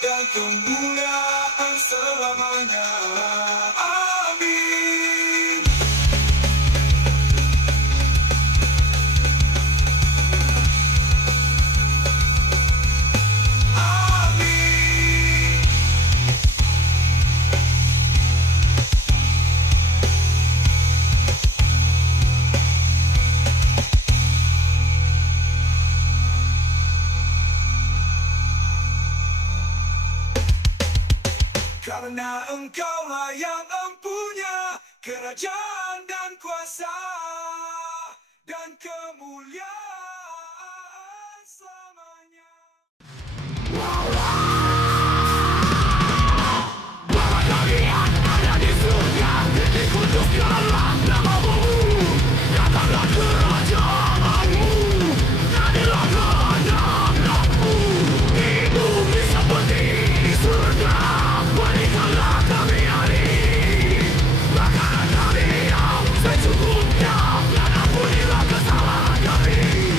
dan kemuliaan selamanya. Amin. Amin. Karena Engkaulah yang empunya kerajaan dan kuasa dan kemuliaan selamanya. Bapa kami yang ada di surga, dikuduskanlah nama-Mu. Datanglah kerajaanmu, jadilah kehendak-Mu di bumi seperti di surga. Berikanlah kami hari ini makanan kami yang secukupnya, dan ampunilah kesalahan kami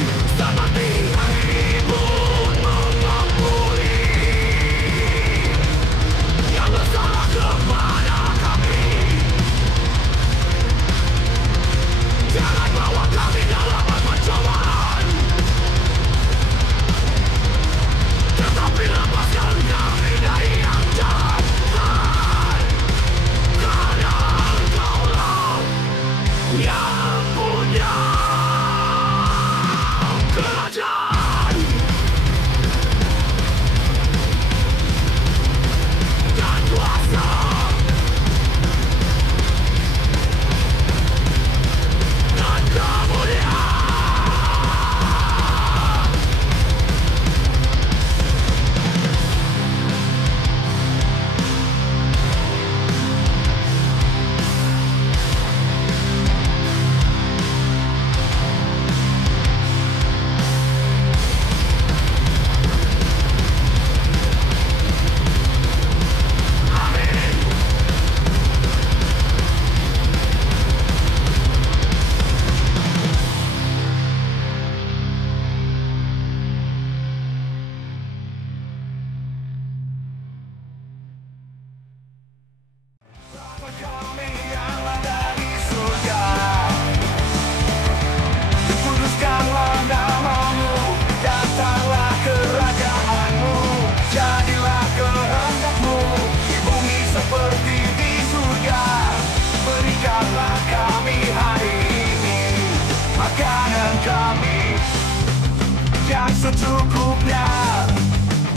yang secukupnya,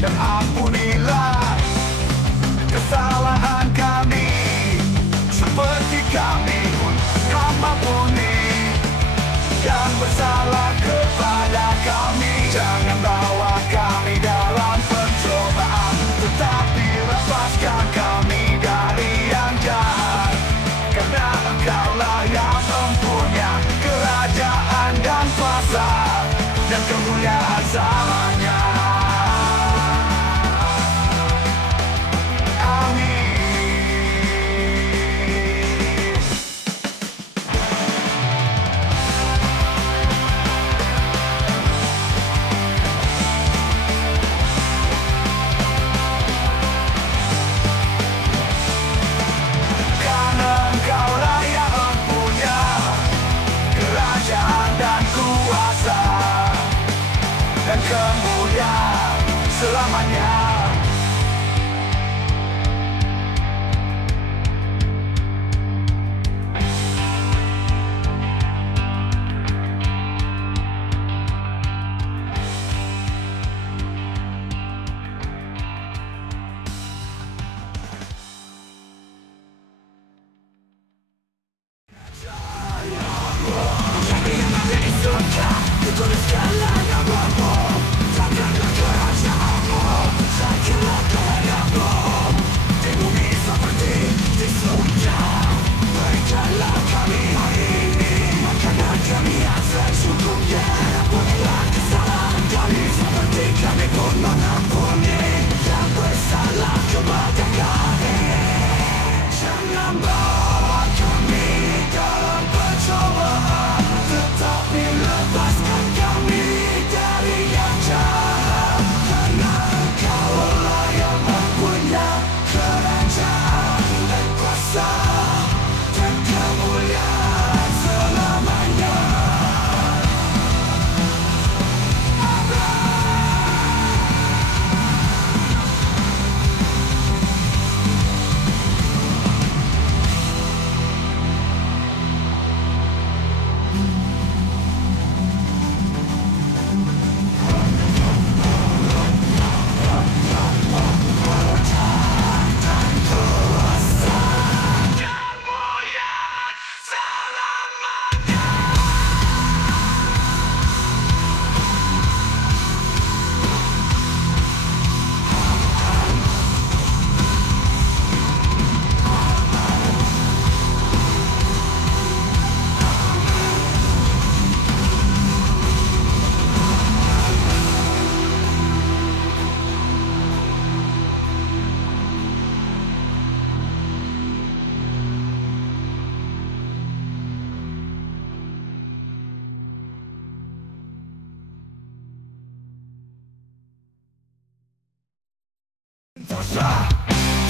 dan ampunilah kesalahan kami, seperti kami pun ampuni yang bersalah kepada kami. Jangan bawa kami dalam pencobaan, tetapi lepaskan kami dari yang jahat, karena Engkaulah yang mempunyai kerajaan dan kuasa dan kemuliaan selamanya. Kemuliaan selamanya.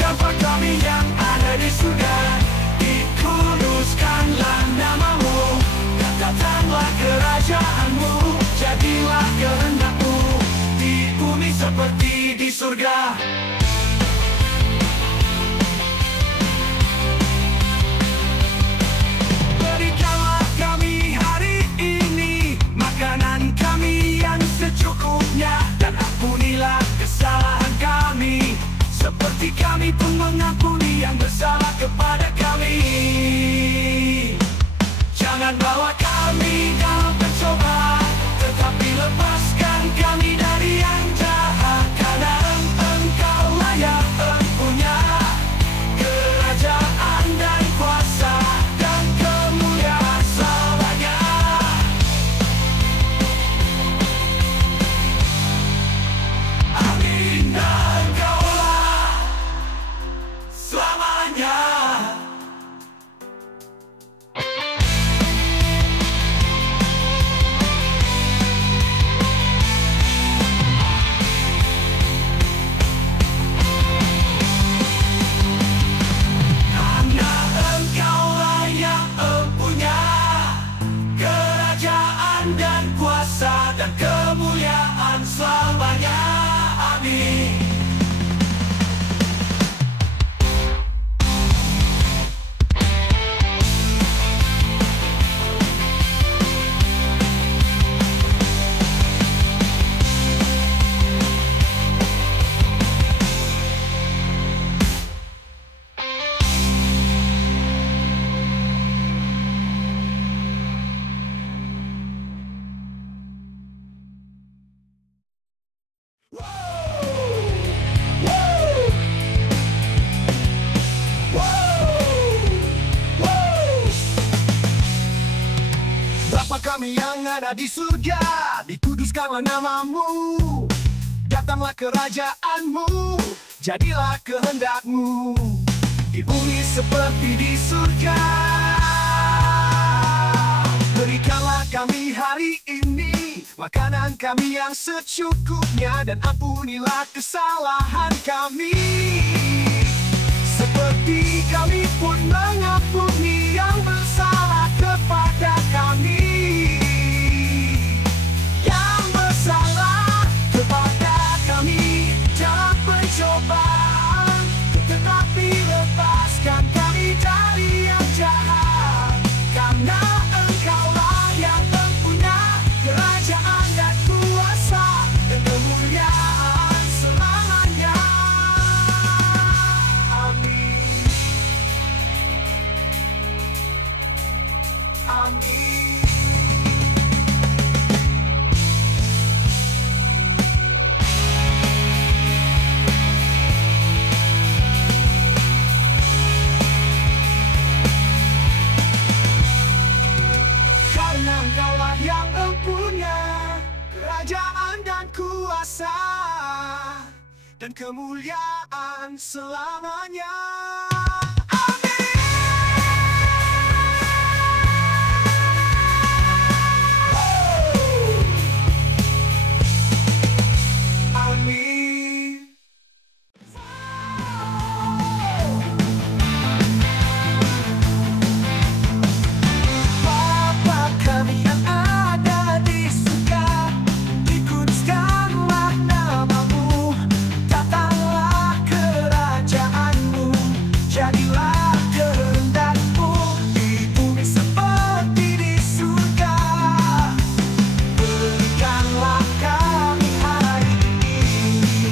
Dapat kami yang ada di surga, dikuduskanlah namamu, dan datanglah kerajaanmu, jadilah kehendakmu di bumi seperti di surga. Berikanlah kami hari ini makanan kami yang secukupnya, dan ampunilah kesalahan kami, seperti kami pun mengampuni yang bersalah kepada kami. Jangan bawa kami dalam pencobaan, tetapi lepaskan kami dari yang jahat, karena Engkau kami yang ada di surga, dikuduskanlah namamu. Datanglah kerajaanmu, jadilah kehendakmu, di bumi seperti di surga. Berikanlah kami hari ini makanan kami yang secukupnya, dan ampunilah kesalahan kami, seperti kami pun mengampuni yang bersalah kepada kami. Yang bersalah kepada kami dalam pencobaan, tetapi lepaskan kami dari yang jahat, karena Engkaulah yang mempunyai kerajaan dan kuasa dan kemuliaan selamanya. Amin. Amin. Karena Engkaulah yang mempunyai kerajaan dan kuasa dan kemuliaan selamanya. Amin. Bapa kami yang ada di surga, dikuduskanlah namamu. Datanglah kerajaanmu, jadilah kehendakmu, di bumi seperti di surga. Berikanlah kami hari ini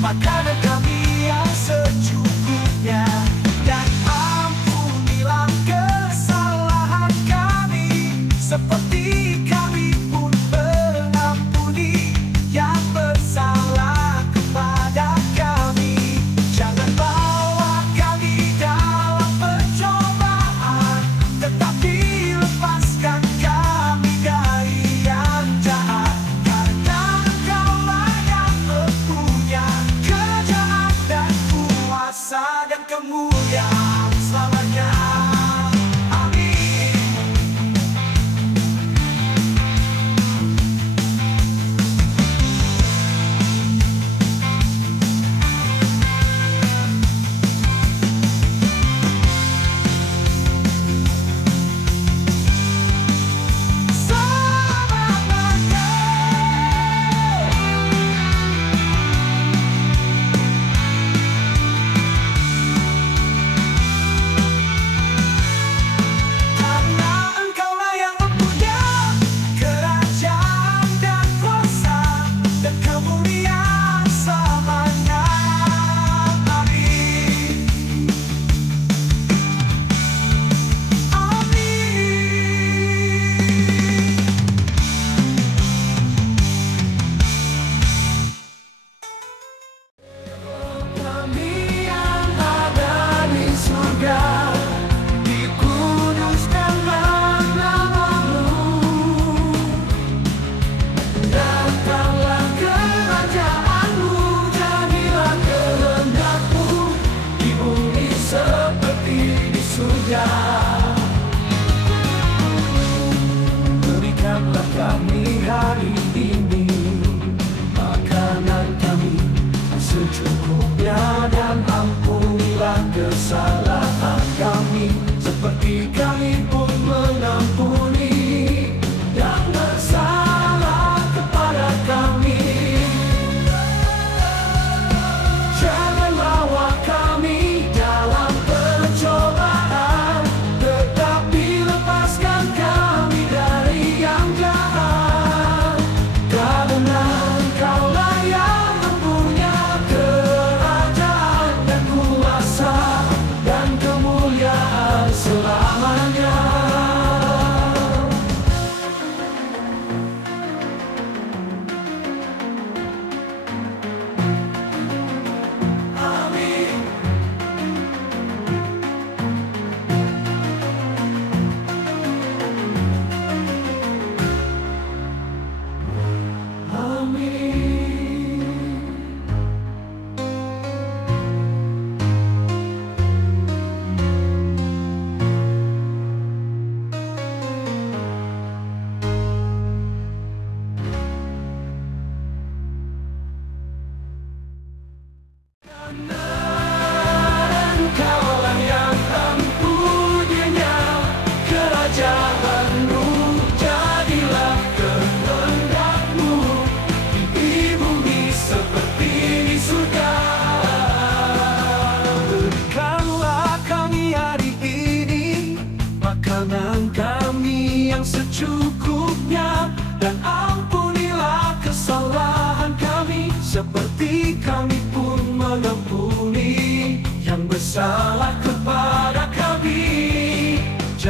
makanan kami yang secukupnya, dan ampunilah kesalahan kami, seperti kami pun mengampuni yang bersalah kepada kami. Jangan bawa kami dalam pencobaan, tetapi lepaskan kami dari yang jahat, karena Engkaulah yang mempunyai kerajaan dan kuasa dan kemuliaan selamanya. Amin. Selamanya.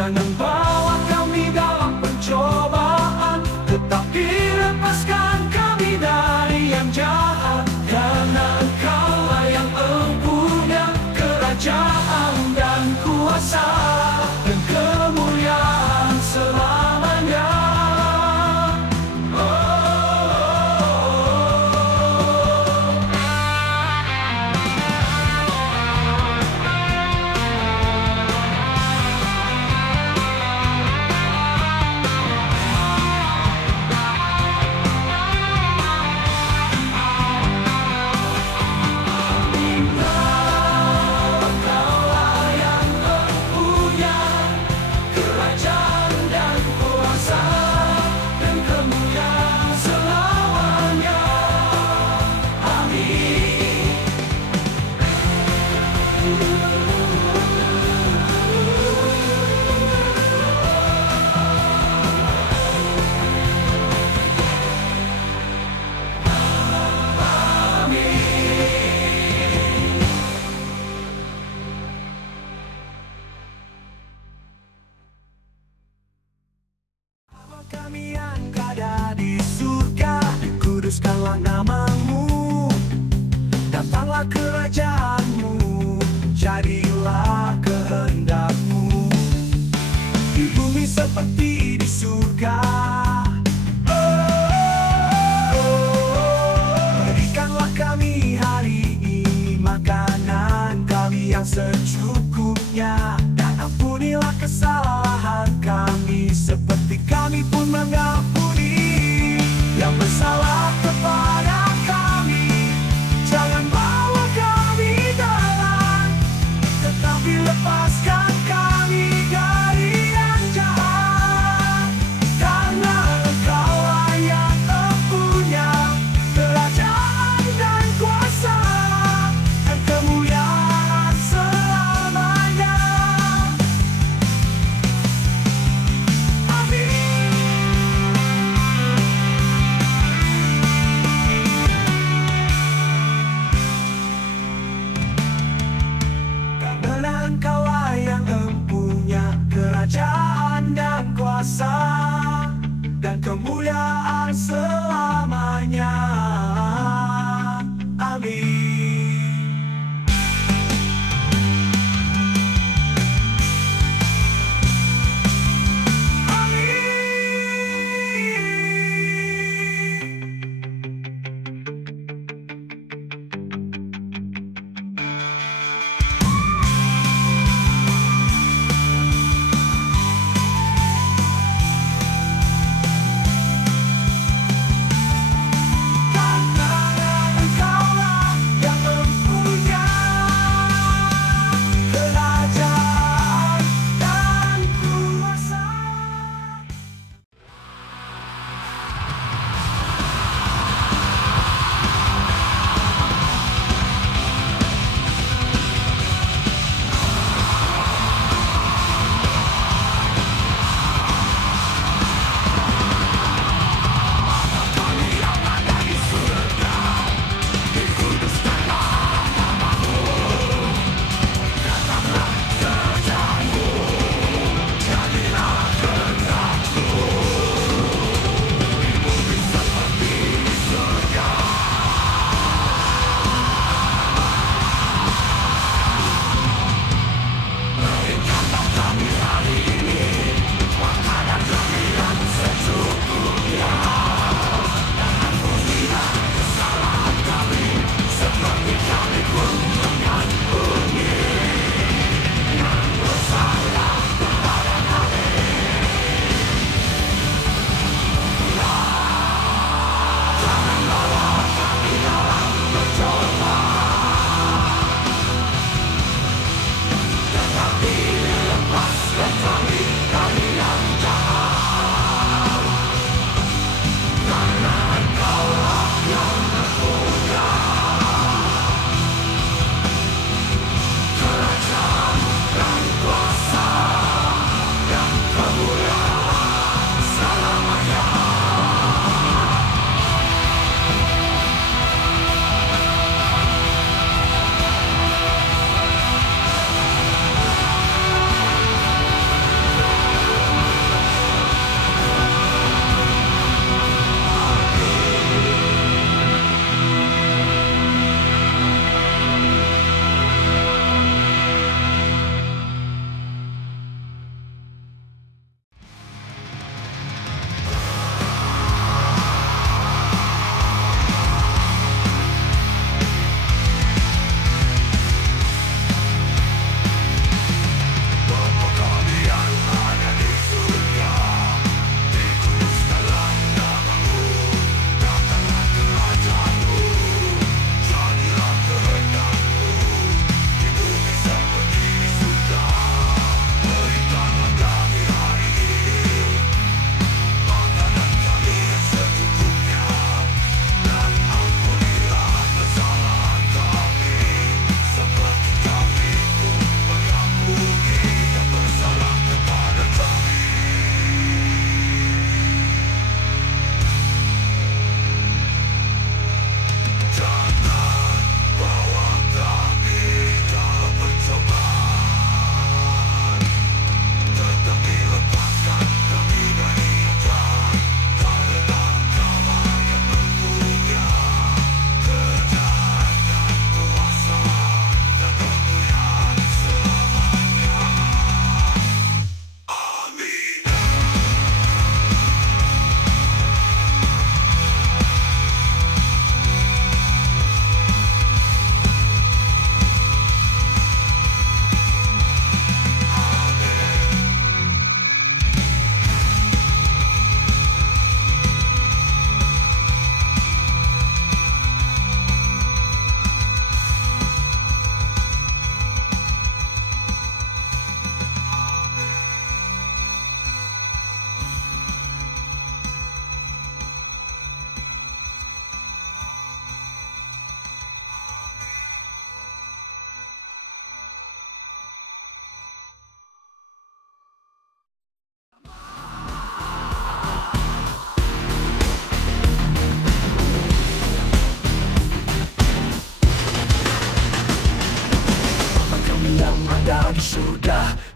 Jangan bawa kami dalam pencobaan, tetapi lepaskan kami dari yang jahat. Karena Engkaulah yang empunya kerajaan dan kuasa dan kemuliaan selamanya. Kami yang ada di surga, dikuduskanlah namamu. Datanglah kerajaanmu, jadilah kehendakmu di bumi seperti di surga. Berikanlah kami hari ini makanan kami yang secukupnya, dan ampunilah kesalahan kami seperti kami pun mengampuni yang bersalah kepada kami. Jangan bawa kami dalam, tetapi lepaskan kami dari yang jahat. Karena Engkaulah yang empunya kerajaan dan kuasa dan kemuliaan selamanya. Amin.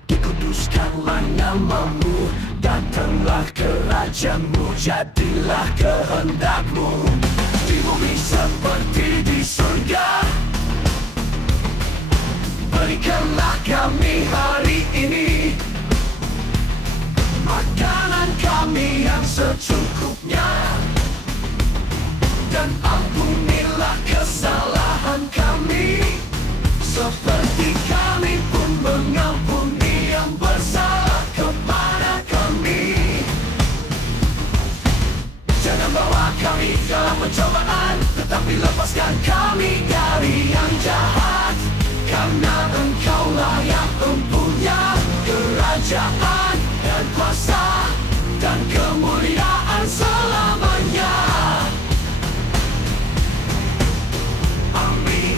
Dikuduskanlah namamu, datanglah kerajaanmu, jadilah kehendakmu di bumi seperti di surga. Berikanlah kami hari ini makanan kami yang secukupnya, dan ampunilah kesalahan kami seperti kami pun mengampuni yang bersalah kepada kami. Jangan bawa kami dalam pencobaan, tetapi lepaskan kami dari yang jahat. Karena Engkaulah yang mempunyai kerajaan dan kuasa dan kemuliaan selamanya. Amin.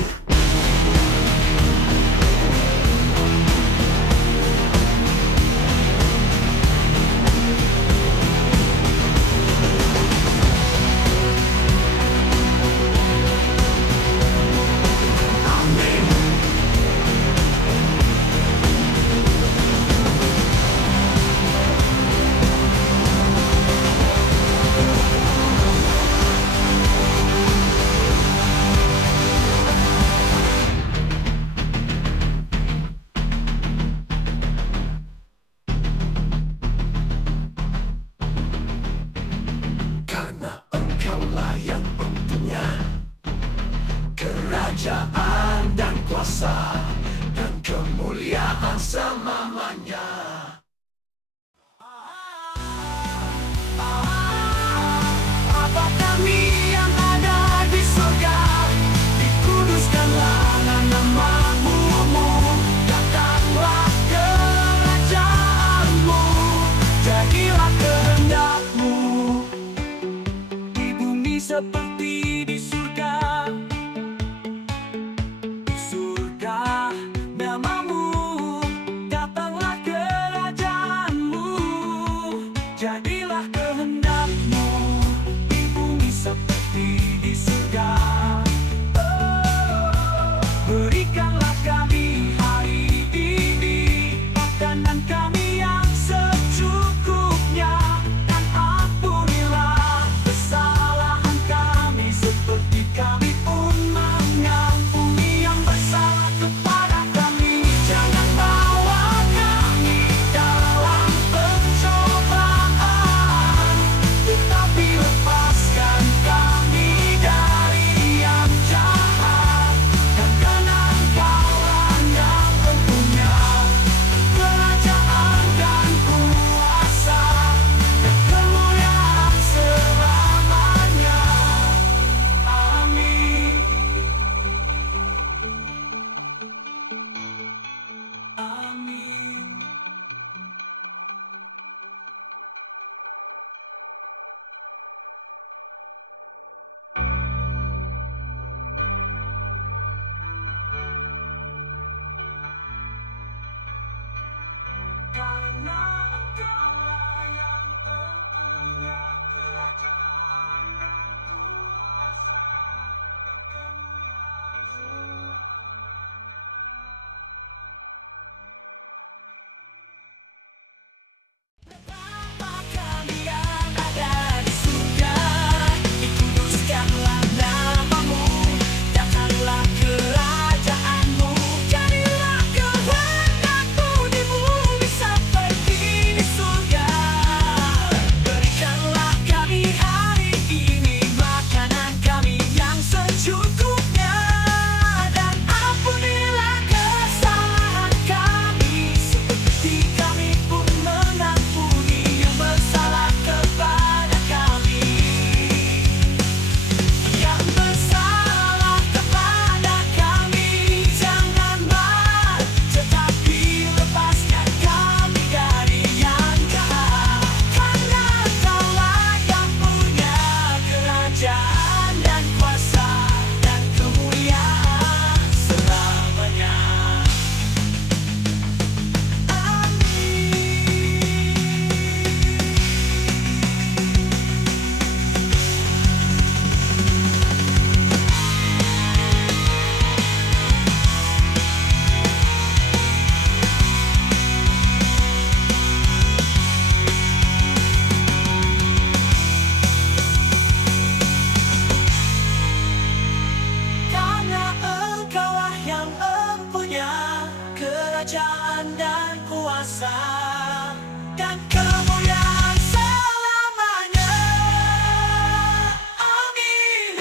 Kerajaan dan kuasa dan kemuliaan selamanya. Bapa kami yang ada di surga, dikuduskanlah namamu, datanglah kerajaanmu, jadilah kehendakmu di bumi seperti di surga. Jadilah kehendakmu di bumi seperti di surga. Berikanlah kami hari ini makanan kami yang secukupnya, dan ampunilah kesalahan kami seperti kami pun mengampuni yang bersalah kepada kami. Jangan bawa kami dalam pencobaan, tetapi lepaskan kami dari yang jahat. Karena Engkaulah yang mempunyai kerajaan dan kuasa dan kemuliaan selamanya. Amin.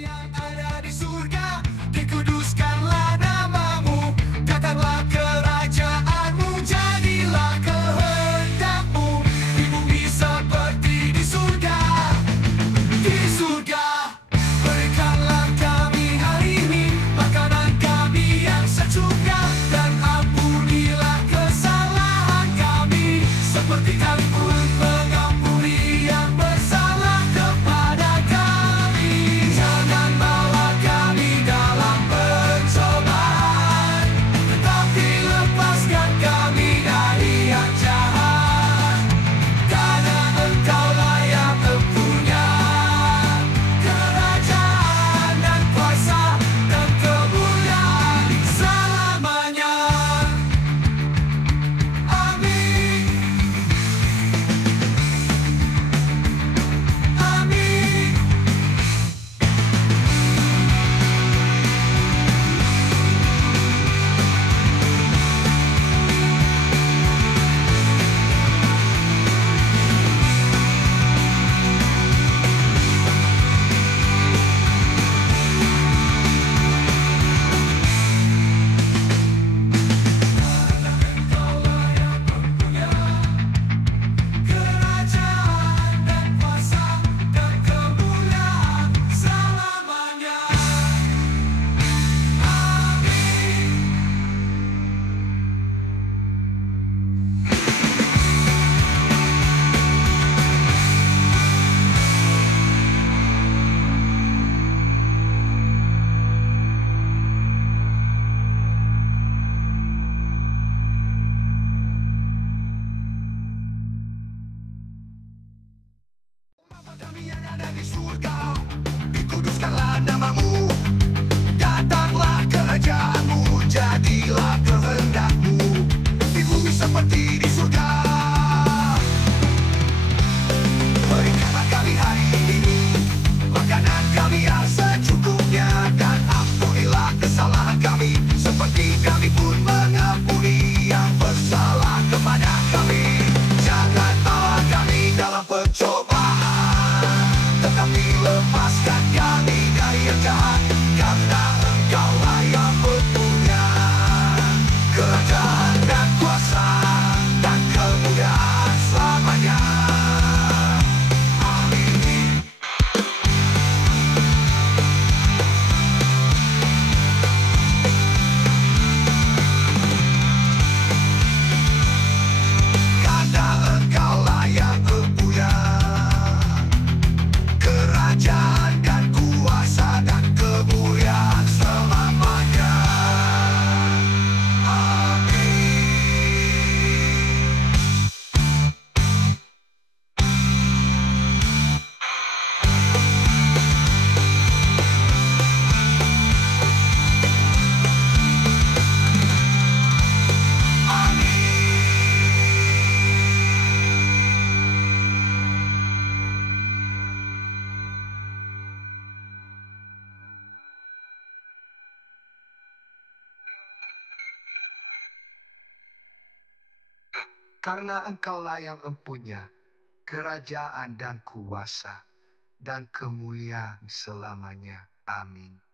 kami yang ada di surga, dikuduskanlah namamu, datanglah kerajaanmu, jadilah kehendakmu, di bumi seperti di surga. Di surga, berikanlah kami hari ini makanan kami yang secukupnya, dan ampunilah kesalahan kami, seperti kami pun mengampuni yang bersalah kepada kami. Jangan bawa kami dalam pencobaan, tetapi lepaskan kami dari yang jahat. Karena Engkaulah yang mempunyai kerajaan dan kuasa dan kemuliaan selamanya. Amin. Amin. Engkaulah yang mempunyai kerajaan dan kuasa dan kemuliaan selamanya. Amin. Bapa kami yang ada di surga, dikuduskanlah namamu, datanglah kerajaanmu, jadilah kehendakmu, di bumi seperti di surga. Berikanlah kami hari ini makanan kami yang secukupnya, dan ampunilah kesalahan kami, seperti kami pun mengampuni yang bersalah kepada kami. Jangan bawa kami dalam pencobaan, tetapi lepaskan kami dari yang jahat. Karena Engkaulah yang mempunyai kerajaan dan kuasa dan kemuliaan selamanya. Amin. Karena Engkaulah yang mempunyai kerajaan dan kuasa dan kemuliaan selamanya. Amin. Karena Engkaulah yang mempunyai kerajaan dan kuasa dan kemuliaan selamanya. Amin.